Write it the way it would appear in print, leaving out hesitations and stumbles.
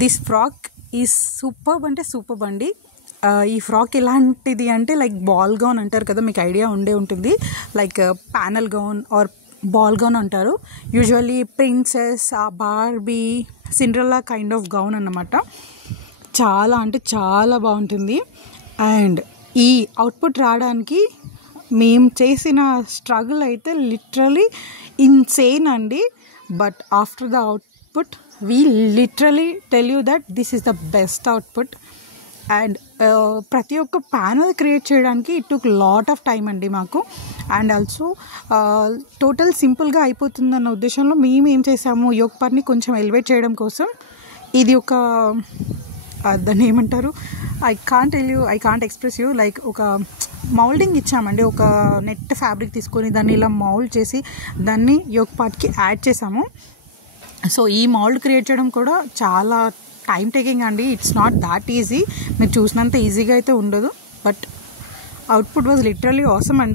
This frock is superb అంటే superb అండి. ఈ ఫ్రాక్ ఎలాంటిది అంటే లైక్ బాల్ గౌన్ అంటారు కదా, మీకు ఐడియా ఉండే ఉంటుంది. Like panel gown or ball gown అంటారు. Usually princess, Barbie, Cinderella kind of gown అన్నమాట. చాలా అంటే చాలా బాగుంటుంది. అండ్ ఈ అవుట్పుట్ రావడానికి మేము చేసిన స్ట్రగుల్ అయితే లిటరలీ ఇన్సేన్ అండి. But after the output we literally tell you that this is the best output. And ప్రతి ఒక్క ప్యానల్ క్రియేట్ చేయడానికి it took lot of time అండి మాకు. అండ్ ఆల్సో టోటల్ సింపుల్గా అయిపోతుందన్న ఉద్దేశంలో మేము ఏం చేసాము, యోగ్ పార్ట్ని కొంచెం ఎలివేట్ చేయడం కోసం ఇది ఒక దాన్ని ఏమంటారు, I can't express you, like ఒక మౌల్డింగ్ ఇచ్చామండి. ఒక నెట్ ఫ్యాబ్రిక్ తీసుకొని దాన్ని ఇలా మౌల్డ్ చేసి దాన్ని యోగ్ పార్ట్కి యాడ్ చేసాము. సో ఈ మౌల్డ్ క్రియేట్ చేయడం కూడా చాలా టైం టేకింగ్ అండి. It's not that easy. మీరు చూసినంత ఈజీగా అయితే ఉండదు. But output was literally awesome అండి.